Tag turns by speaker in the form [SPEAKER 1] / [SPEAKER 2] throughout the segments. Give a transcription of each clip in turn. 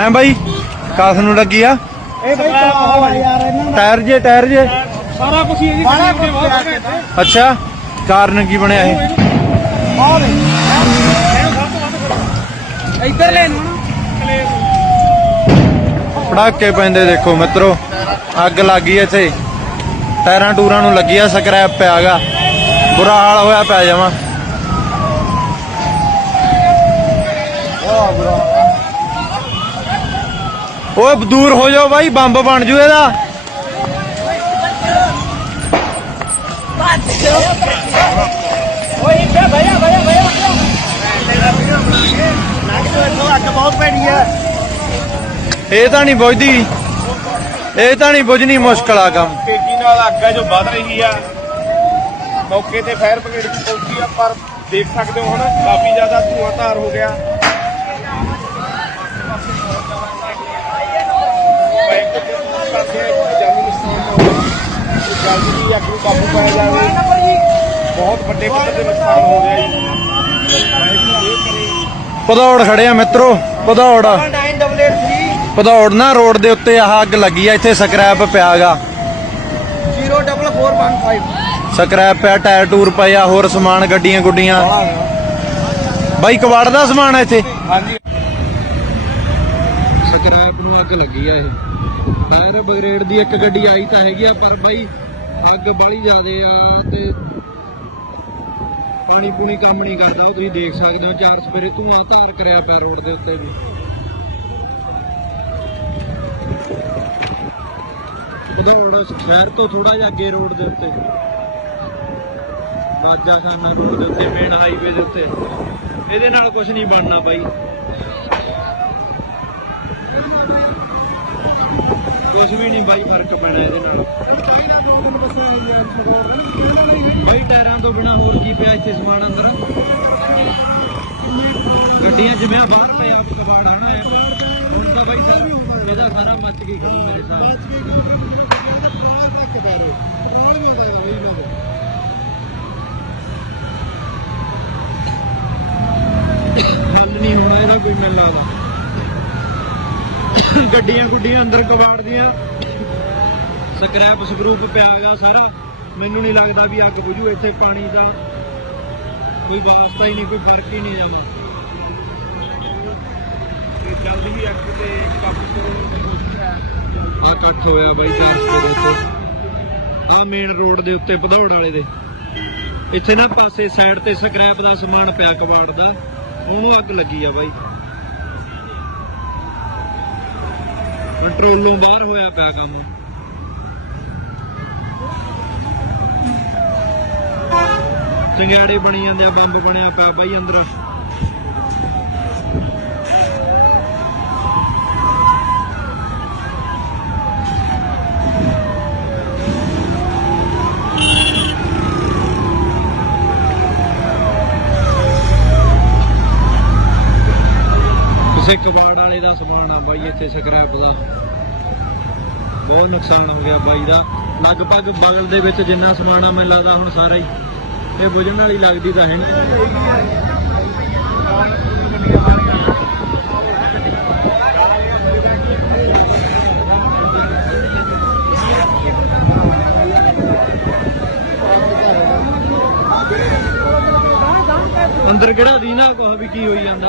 [SPEAKER 1] ਹੈ ਬਾਈ? ਕਾਸ ਨੂੰ ਲੱਗੀ ਆ?
[SPEAKER 2] ਇਹ ਬਈ ਤਾਂ ਯਾਰ ਇਹਨਾਂ
[SPEAKER 1] ਟਾਇਰ ਜੇ ਟਾਇਰ ਜੇ।
[SPEAKER 2] ਸਾਰਾ ਕੁਝ ਹੀ ਬੜਾ ਕੁਝ
[SPEAKER 1] ਅੱਛਾ ਕਾਰਨ ਕੀ ਬਣਿਆ ਇਹ?
[SPEAKER 2] ਔਰ ਇੱਧਰ ਲੈ ਨੂੰ।
[SPEAKER 1] ਪੜਾਕੇ ਪੈਂਦੇ ਦੇਖੋ ਮਿੱਤਰੋ ਅੱਗ ਲੱਗ ਗਈ ਇੱਥੇ। ਟਾਇਰਾਂ ਟੂਰਾਂ ਨੂੰ ਲੱਗੀ ਆ ਸਕ੍ਰੈਪ ਪਿਆਗਾ ਬੁਰਾ ਹਾਲ ਹੋਇਆ ਪਿਆ ਜਾਵਾਂ ਓਏ ਦੂਰ ਹੋ ਜਾਓ ਬਾਈ ਬੰਬ ਬਣ ਜੂ ਇਹਦਾ।
[SPEAKER 2] ਓਏ ਇੱਥੇ ਭਈਆ ਭਈਆ ਭਈਆ ਲੱਗ ਜੋ ਅੱਗ ਬਹੁਤ ਪੈਣੀ ਹੈ
[SPEAKER 1] ਇਹ ਤਾਂ ਨਹੀਂ ਬੁਝਦੀ। ਇਹ ਤਾਂ ਨਹੀਂ ਬੁਝਣੀ ਮੁਸ਼ਕਲ ਆ ਕੰਮ।
[SPEAKER 3] ਤੇਜ਼ੀ ਨਾਲ ਅੱਗ ਜੋ ਵੱਧ ਰਹੀ ਆ। ਮੌਕੇ ਤੇ ਫਾਇਰ ਬ੍ਰਿਗੇਡ ਵੀ ਪਹੁੰਚੀ ਆ ਪਰ ਦੇਖ ਸਕਦੇ ਹੋ ਹੁਣ ਕਾਫੀ ਜ਼ਿਆਦਾ ਧੂਆਂ ਧਾਰ ਹੋ ਗਿਆ ਬਾਈਕ ਤੇ ਪਾਸੇ ਜਾਨੀ ਨੁਕਸਾਨ ਨਾ ਹੋਵੇ ਤੇ ਜਲਦੀ ਅੱਗ ਨੂੰ ਕਾਬੂ ਪਾਇਆ ਜਾਵੇ ਬਹੁਤ ਵੱਡੇ ਪੱਧਰ ਤੇ ਨੁਕਸਾਨ ਹੋ ਗਿਆ ਜੀ
[SPEAKER 1] ਪਧੌੜ ਖੜੇ ਆ ਮਿੱਤਰੋ ਪਧੌੜ ਪਧੌੜ ਨਾ ਰੋਡ ਦੇ ਉੱਤੇ ਆਹ ਅੱਗ ਲੱਗੀ ਆ, ਇੱਥੇ ਸਕ੍ਰੈਪ ਪਿਆਗਾ।
[SPEAKER 2] 04415
[SPEAKER 1] ਸਕ੍ਰੈਪ ਪਿਆ, ਟਾਇਰ ਟੂਰ ਪਏ ਹੋਰ ਸਮਾਨ, ਗੱਡੀਆਂ ਗੁੱਡੀਆਂ। ਬਾਈ ਕਵਾੜ ਦਾ ਸਮਾਨ ਆ ਇੱਥੇ?
[SPEAKER 3] ਹਾਂਜੀ
[SPEAKER 1] ਸਕ੍ਰੈਪ ਨੂੰ ਅੱਗ ਲੱਗੀ ਆ ਇਹ। ਫਾਇਰ ਬ੍ਰਿਗੇਡ ਦੀ ਇੱਕ ਗੱਡੀ ਆਈ ਤਾਂ ਹੈਗੀ ਆ, ਪਰ ਬਾਈ ਅੱਗ ਬਾਲੀ ਜ਼ਿਆਦੇ ਆ ਤੇ ਪਾਣੀ ਪੂਣੀ ਕੰਮ ਨਹੀਂ ਕਰਦਾ, ਉਹ ਤੁਸੀਂ ਦੇਖ ਸਕਦੇ ਹੋ, ਚਾਰ ਸਪਰੇ ਧੂਆਂ ਧਾਰ ਕਰਿਆ ਪਿਆ ਰੋਡ ਦੇ ਉੱਤੇ ਵੀ। ਉਧਰ ਸ਼ਹਿਰ ਤੋਂ ਥੋੜਾ ਜਿਹਾ ਅੱਗੇ ਰੋਡ ਦੇ ਉੱਤੇ। ਰਾਜਾ ਖਾਨਾ ਰੋਡ ਦੇ ਉੱਤੇ ਮੇਨ ਹਾਈਵੇ ਦੇ ਉੱਤੇ। ਇਹਦੇ ਨਾਲ ਕੁਝ ਨਹੀਂ ਬਣਨਾ ਬਾਈ। ਕੁਝ ਵੀ ਨਹੀਂ ਬਾਈ, ਫ਼ਰਕ ਪੈਣਾ ਇਹਦੇ ਨਾਲ। ਬਾਈ, ਟਾਇਰਾਂ ਤੋਂ ਬਿਨਾ ਹੋਰ ਕੀ ਪਿਆ ਇੱਥੇ ਸਮਾਨ ਅੰਦਰ? ਗੱਡੀਆਂ ਜਿਵੇਂ ਆ ਬਾਹਰ ਪਿਆ, ਕਬਾੜ ਆਣਾ ਹੁਣ ਤਾਂ ਬਾਈ ਸਰ, ਇਹਦਾ ਸਾਰਾ ਮੱਚ ਗਈ ਖੜਾ ਮੇਰੇ ਸਾਹਮਣੇ ਹੱਲ ਨਹੀਂ ਹੁੰਦਾ, ਇਹਦਾ ਕੋਈ ਮੈਨੂੰ ਲੱਗਦਾ ਗੱਡੀਆਂ ਗੁੱਡੀਆਂ ਅੰਦਰ ਕਬਾੜ ਦੀਆਂ ਸਕ੍ਰੈਪ ਸਕਰੂਪ ਪਿਆਗਾ ਸਾਰਾ। ਮੈਨੂੰ ਨਹੀਂ ਲੱਗਦਾ ਵੀ ਅੱਗ ਬੁਝੂ ਇੱਥੇ ਪਾਣੀ ਦਾ। ਕੋਈ ਵਾਸਤਾ ਹੀ ਨਹੀਂ ਕੋਈ ਫ਼ਰਕ ਹੀ ਨਹੀਂ ਜਾਵਾ
[SPEAKER 3] ਜਲਦੀ ਹੀ ਅੱਗ ਤੇ ਕਾਬੂ ਕਰਨ ਦੀ ਕੋਸ਼ਿਸ਼ ਹੈ
[SPEAKER 1] ਆ ਇਕੱਠ ਹੋਇਆ ਬਾਈ ਦੇ ਉੱਤੇ ਆ ਮੇਨ ਰੋਡ ਦੇ ਉੱਤੇ ਭਦੌੜ ਵਾਲੇ ਦੇ। ਇੱਥੇ ਨਾ ਪਾਸੇ ਸਾਈਡ ਤੇ ਸਕ੍ਰੈਪ ਦਾ ਸਮਾਨ ਪਿਆ ਕਬਾੜ ਦਾ। ਉਹਨੂੰ ਅੱਗ ਲੱਗੀ ਆ ਬਾਈ। ਕੰਟਰੋਲੋਂ ਬਾਹਰ ਹੋਇਆ ਪਿਆ ਕੰਮ। ਚੰਗਿਆੜੇ ਬਣੀ ਜਾਂਦੇ ਆ, ਬੰਬ ਬਣਿਆ ਪਿਆ ਬਾਈ ਅੰਦਰ। ਕਿਸੇ ਕਬਾੜ ਦਾ ਸਮਾਨ ਆ ਬਾਈ, ਇੱਥੇ ਸਕ੍ਰੈਪ ਦਾ। ਬਹੁਤ ਨੁਕਸਾਨ ਹੋ ਗਿਆ ਬਾਈ ਦਾ। ਲਗਭਗ ਬਗਲ ਦੇ ਵਿੱਚ ਜਿੰਨਾ ਸਮਾਨ ਆ, ਮੈਨੂੰ ਲੱਗਦਾ ਹੁਣ ਸਾਰਾ ਹੀ। ਇਹ ਬੁਝਣ ਵਾਲੀ ਲੱਗਦੀ ਤਾਂ ਹੈ ਅੰਦਰ ਕਿਹੜਾ ਦੀਨਾ ਕੋਹ ਵੀ ਕੀ ਹੋਈ ਜਾਂਦਾ।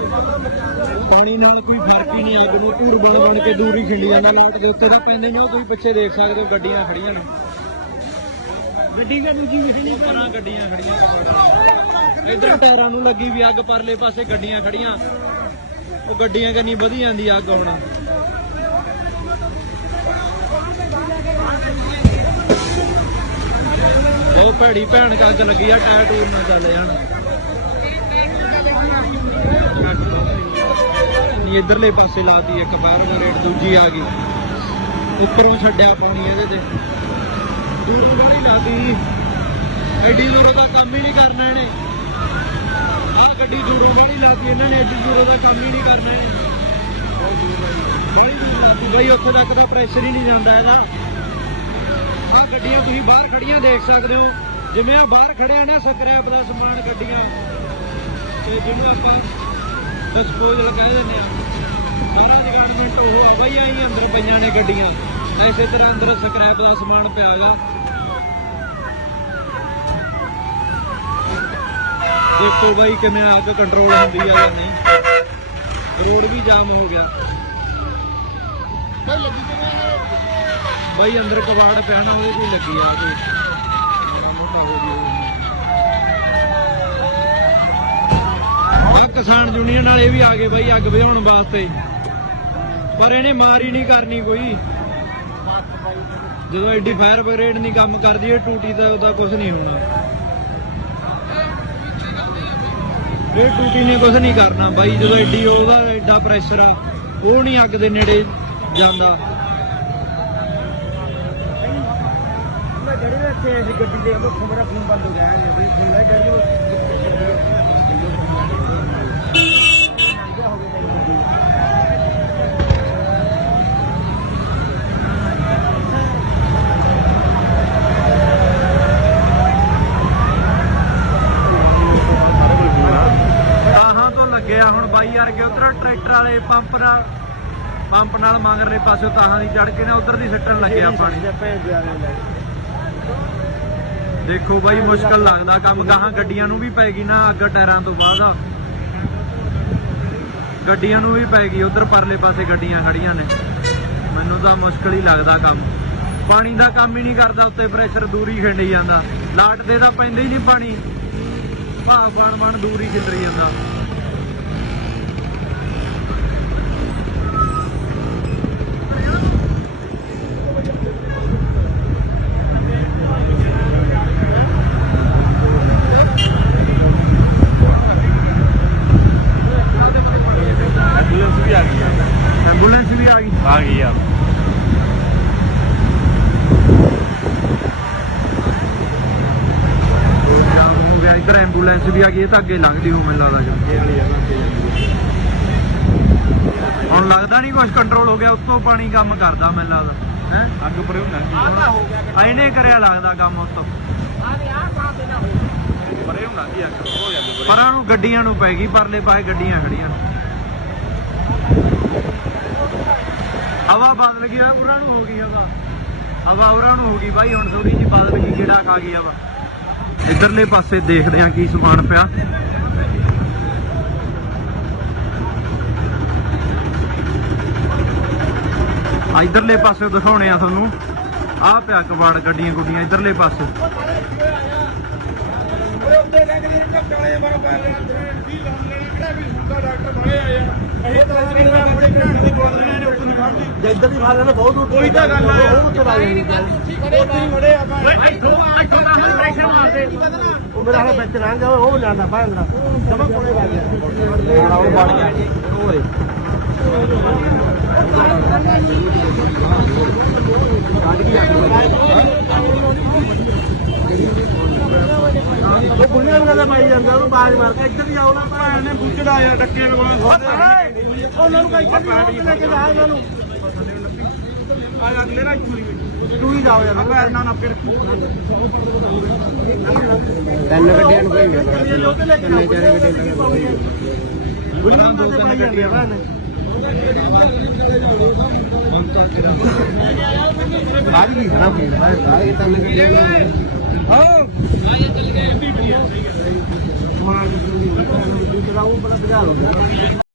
[SPEAKER 1] ਪਾਣੀ ਨਾਲ ਕੋਈ ਫ਼ਰਕ ਹੀ ਨਹੀਂ ਅੱਗ ਨੂੰ ਧੂੜ ਬਣ ਬਣ ਕੇ ਦੂਰ ਹੀ ਖਿੰਡੀ ਜਾਂਦਾ ਲਾਟ ਦੇ ਉੱਤੇ ਤਾਂ ਪੈਂਦੇ ਹੀ ਆ ਉਹ ਤੁਸੀਂ ਪਿੱਛੇ ਦੇਖ ਸਕਦੇ ਹੋ ਗੱਡੀਆਂ ਖੜੀਆਂ ਨੇ।
[SPEAKER 2] ਗੱਡੀ ਦਾ ਦੂਜੀ ਮਸ਼ੀਨ
[SPEAKER 1] ਉਪਰਾਂ ਗੱਡੀਆਂ ਖੜੀਆਂ ਕੱਪੜਾ ਇਧਰ ਟਾਇਰਾਂ ਨੂੰ ਲੱਗੀ ਵੀ ਅੱਗ ਪਰਲੇ ਪਾਸੇ ਗੱਡੀਆਂ ਖੜੀਆਂ। ਉਹ ਗੱਡੀਆਂ ਕੰਨੀ ਵਧੀ ਜਾਂਦੀ ਅੱਗ ਹੁਣ। ਉਹ ਭੈੜੀ ਭੈਣ ਕਾ ਅੱਗ ਲੱਗੀ ਆ ਟਾਇਰ ਟੂਰ ਨਾ ਚੱਲ ਜਾਣ। ਨੀ ਇਧਰਲੇ ਪਾਸੇ ਲਾਤੀ ਇੱਕ ਬਾਹਰ ਰੇਟ ਦੂਜੀ ਆ ਗਈ। ਉੱਪਰੋਂ ਛੱਡਿਆ ਪਾਣੀ ਇਹਦੇ ਤੇ। ਦੂਰ ਨੂੰ ਗਾੜੀ ਲਾਤੀ ਐਡੀ ਦੂਰੋਂ ਦਾ ਕੰਮ ਹੀ ਨਹੀਂ ਕਰਨਾ ਇਹਨੇ। ਆਹ ਗੱਡੀ ਦੂਰੋਂ ਗਾੜੀ ਲਾਤੀ ਇਹਨਾਂ ਨੇ, ਐਡੀ ਦੂਰੋਂ ਦਾ ਕੰਮ ਹੀ ਨਹੀਂ ਕਰਨਾ ਇਹਨੇ। ਬੜੀ ਦੂਰ ਲਾਤੀ ਬਾਈ, ਉੱਥੇ ਤੱਕ ਦਾ ਪ੍ਰੈਸ਼ਰ ਹੀ ਨਹੀਂ ਜਾਂਦਾ ਇਹਦਾ। ਆਹ ਗੱਡੀਆਂ ਤੁਸੀਂ ਬਾਹਰ ਖੜੀਆਂ ਦੇਖ ਸਕਦੇ ਹੋ। ਜਿਵੇਂ ਆ ਬਾਹਰ ਖੜਿਆ ਨਾ, ਸਕਰੈਪ ਦਾ ਸਮਾਨ ਗੱਡੀਆਂ। ਤੇ ਜਿਹਨੂੰ ਆਪਾਂ ਡਿਸਪੋਜ਼ਲ ਕਹਿ ਦਿੰਦੇ ਆ ਸਾਰਾ ਜਗਾਰਡਮੈਂਟ ਉਹ ਆ ਬਾਈ ਆਈ ਅੰਦਰ ਪਈਆਂ ਨੇ ਗੱਡੀਆਂ। ਐਸੇ ਤਰ੍ਹਾਂ ਅੰਦਰ ਸਕ੍ਰੈਪ ਦਾ ਸਮਾਨ ਪਿਆਗਾ। ਦੇਖੋ ਬਾਈ ਕਿਵੇਂ ਅੱਗ ਕੰਟਰੋਲ ਹੁੰਦੀ ਆ ਜਾਂ ਨਹੀਂ। ਰੋਡ ਵੀ ਜਾਮ ਹੋ ਗਿਆ। ਬਾਈ ਅੰਦਰ ਕਵਾੜ ਪਿਆ ਨਾ ਉਹਦੇ ਕੋਈ ਲੱਗੀ ਆ ਕੋਈ। ਮੋਟਾ ਹੋ ਗਿਆ। ਕਿਸਾਨ ਯੂਨੀਅਨ ਵਾਲੇ ਵੀ ਆ ਗਏ ਬਾਈ, ਅੱਗ ਬੁਝਾਉਣ ਵਾਸਤੇ। ਪਰ ਇਹਨੇ ਮਾਰ ਹੀ ਨਹੀਂ ਕਰਨੀ ਕੋਈ। ਜਦੋਂ ਐਡੀ ਫਾਇਰ ਬ੍ਰਿਗੇਡ ਨਹੀਂ ਕੰਮ ਕਰਦੀ, ਇਹ ਟੂਟੀ ਦਾ ਉਹਦਾ ਕੁਝ ਨਹੀਂ ਹੋਣਾ। ਇਹ ਟੂਟੀ ਨੇ ਕੁਝ ਨਹੀਂ ਕਰਨਾ ਬਾਈ, ਜਦੋਂ ਐਡੀ ਉਹਦਾ ਐਡਾ ਪ੍ਰੈਸ਼ਰ ਆ, ਉਹ ਨਹੀਂ ਅੱਗ ਦੇ ਨੇੜੇ ਜਾਂਦਾ।
[SPEAKER 2] ਜਿਹੜੇ ਇੱਥੇ ਗੱਡੀ ਦੇ ਉਹ ਮੇਰਾ ਫੋਨ ਬੰਦ ਹੋ ਗਿਆ। ਹੈ ਫੋਨ ਲੈ ਕੇ
[SPEAKER 1] ਲੱਗਿਆ ਹੁਣ ਬਾਈ ਵਰਗੇ ਉਧਰ ਟਰੈਕਟਰ ਵਾਲੇ ਪੰਪ ਨਾਲ ਪੰਪ ਨਾਲ ਮਗਰਲੇ ਪਾਸੇ ਤਾਹਾਂ ਦੀ ਚੜ ਕੇ ਨਾ ਉਧਰ ਦੀ ਸਿੱਟਣ ਲੱਗਿਆ ਪਾਣੀ ਦੇਖੋ ਬਾਈ ਮੁਸ਼ਕਲ ਲੱਗਦਾ ਕੰਮ। ਗਾਹਾਂ ਗੱਡੀਆਂ ਨੂੰ ਵੀ ਪੈ ਗਈ ਨਾ ਅੱਗ ਟਾਇਰਾਂ ਤੋਂ ਬਾਅਦ ਗੱਡੀਆਂ ਨੂੰ ਵੀ ਪੈ ਗਈ ਉਧਰ ਪਰਲੇ ਪਾਸੇ ਗੱਡੀਆਂ ਖੜੀਆਂ ਨੇ। ਮੈਨੂੰ ਤਾਂ ਮੁਸ਼ਕਲ ਹੀ ਲੱਗਦਾ ਕੰਮ। ਪਾਣੀ ਦਾ ਕੰਮ ਹੀ ਨਹੀਂ ਕਰਦਾ ਉੱਤੇ ਪ੍ਰੈਸ਼ਰ ਦੂਰੀ ਖਿੰਡੀ ਜਾਂਦਾ। ਲਾਟ ਦੇ ਤਾਂ ਪੈਂਦਾ ਹੀ ਨਹੀਂ ਪਾਣੀ। ਭਾਅ ਬਣ ਬਣ ਦੂਰੀ ਖਿੰਡਰੀ ਜਾਂਦਾ
[SPEAKER 3] ਐਂਬੂਲੈਂਸ ਵੀ ਆ ਗਈ ਆ
[SPEAKER 1] ਐਂਬੂਲੈਂਸ ਵੀ ਆ ਗਈ
[SPEAKER 3] ਆ ਗਈ ਆ
[SPEAKER 1] ਜਾਮ ਹੋ ਗਿਆ ਇੱਧਰ ਐਂਬੂਲੈਂਸ ਵੀ ਆ ਗਈ ਇਹ ਤਾਂ ਅੱਗੇ ਲੰਘਦੀ ਹੋ ਮੈਨੂੰ ਲੱਗਦਾ ਜੀ।
[SPEAKER 3] ਆ
[SPEAKER 1] ਹੁਣ ਲੱਗਦਾ ਨਹੀਂ ਕੁਝ ਕੰਟਰੋਲ ਹੋ ਗਿਆ ਉੱਤੋਂ ਪਾਣੀ ਕੰਮ ਕਰਦਾ ਮੈਨੂੰ ਲੱਗਦਾ। ਹੈ?
[SPEAKER 3] ਆ। ਅੱਗ ਪਰੇ ਹੁੰਦਾ
[SPEAKER 2] ਹੋ ਗਿਆ।
[SPEAKER 1] ਐਨੇ ਕਰਿਆ ਲੱਗਦਾ ਕੰਮ ਉੱਤੋਂ
[SPEAKER 3] ਪਰੇ ਹੁੰਦਾ ਕੀ ਅੱਗ ਹੋ ਜਾਂਦੀ ਪਰੇ
[SPEAKER 1] ਪਰਾਂ ਨੂੰ ਗੱਡੀਆਂ ਨੂੰ ਪੈ ਗਈ ਪਰਲੇ ਪਾਸੇ ਗੱਡੀਆਂ ਖੜੀਆਂ। ਹਵਾ ਬਦਲ ਗਈ ਉਰਾਂ ਨੂੰ ਹੋ ਗਈ ਹਵਾ। ਹਵਾ ਉਰਾਂ ਨੂੰ ਹੋ ਗਈ ਬਾਈ ਹੁਣ ਥੋੜੀ ਜੀ ਬਦਲ ਗਈ ਜਿਹੜਾ ਖਾ ਗਈ ਹਵਾ। ਇਧਰਲੇ ਪਾਸੇ ਦੇਖਦੇ ਆ ਕੀ ਸਮਾਨ ਪਿਆ। ਆ ਇਧਰਲੇ ਪਾਸੇ ਦਿਖਾਉਣੇ ਆ ਤੁਹਾਨੂੰ। ਆਹ ਪਿਆ ਕਬਾੜ ਗੱਡੀਆਂ ਗੁੱਡੀਆਂ ਇਧਰਲੇ ਪਾਸੇ।
[SPEAKER 3] ਉੱਤੇ ਲੈ ਕੇ ਟੱਕਲੇ ਬਾਰ ਬਾਰ ਕੀ ਕਿਹੜਾ ਵੀ ਹੁੰਦਾ ਡਾਕਟਰ ਬਣੇ ਆਏ ਆ ਇਹ ਤਾਂ ਆਪਣੇ ਘਰਾਂ ਦੇ ਕੋਲ ਨੇ ਉੱਪਰ ਨਹੀਂ ਖੜਦੀ
[SPEAKER 2] ਇੱਧਰ ਦੀ ਮਾਰ ਲੈਣਾ ਬਹੁਤ ਦੂਰ
[SPEAKER 3] ਉਹੀ ਤਾਂ ਗੱਲ ਆ।
[SPEAKER 2] ਉਹ ਚਲਾਈ ਨਹੀਂ
[SPEAKER 3] ਉੱਥੇ ਮੜੇ ਆਪਾਂ
[SPEAKER 2] ਇੱਥੋਂ ਇੱਥੋਂ ਦਾ ਹਮ ਪ੍ਰੈਸ਼ਰ ਮਾਰਦੇ ਉਹ ਮੇਰਾ ਹਾਲ ਵਿੱਚ ਨਾ ਜਾਵੇ ਉਹ ਜਾਂਦਾ ਬਾਹਰ ਸਭ ਕੋਲੇ ਵੱਜ ਗਿਆ ਉਹ ਬਣ ਗਿਆ ਓਏ ਉਹ ਬੁੱਲੇ ਨੂੰ ਜਾਂਦਾ ਉਹਨੂੰ ਬਾਜ ਮਾਰ ਕੇ ਇੱਧਰ ਹੀ ਆਉ ਨਾ
[SPEAKER 3] ਭੈਣ ਨੇ ਪੁੱਛਦਾ ਯਾਰ ਡੱਕਿਆਂ ਕੋਲ
[SPEAKER 2] ਉਹਨਾਂ ਨੂੰ ਕਹੀ ਇੱਧਰ ਲੈ ਕੇ ਜਾ ਇਹਨਾਂ ਨੂੰ
[SPEAKER 3] ਆ ਅਗਲੇ ਨਾਲ ਚੂਰੀ
[SPEAKER 2] ਤੂੰ ਹੀ ਜਾਓ ਯਾਰ
[SPEAKER 3] ਭੈਣ ਨਾਲ ਨੱਪੇ
[SPEAKER 2] ਤਿੰਨ ਗੱਡੀਆਂ ਨੂੰ ਭੇਜ ਉਹਦੇ ਲੈ ਕੇ ਨਾ
[SPEAKER 1] ਬਰਾਂ ਦੋ ਤਿੰਨ ਗੱਡੀਆਂ ਤੱਕ
[SPEAKER 2] ਆ ਗਈ ਨਾ ਆ ਗਈ ਤਿੰਨ ਗੱਡੀਆਂ ਮਾਰ ਦਿੱਤੀ ਉਹ ਬੜਾ ਬਗਾ ਹੋ। ਗਿਆ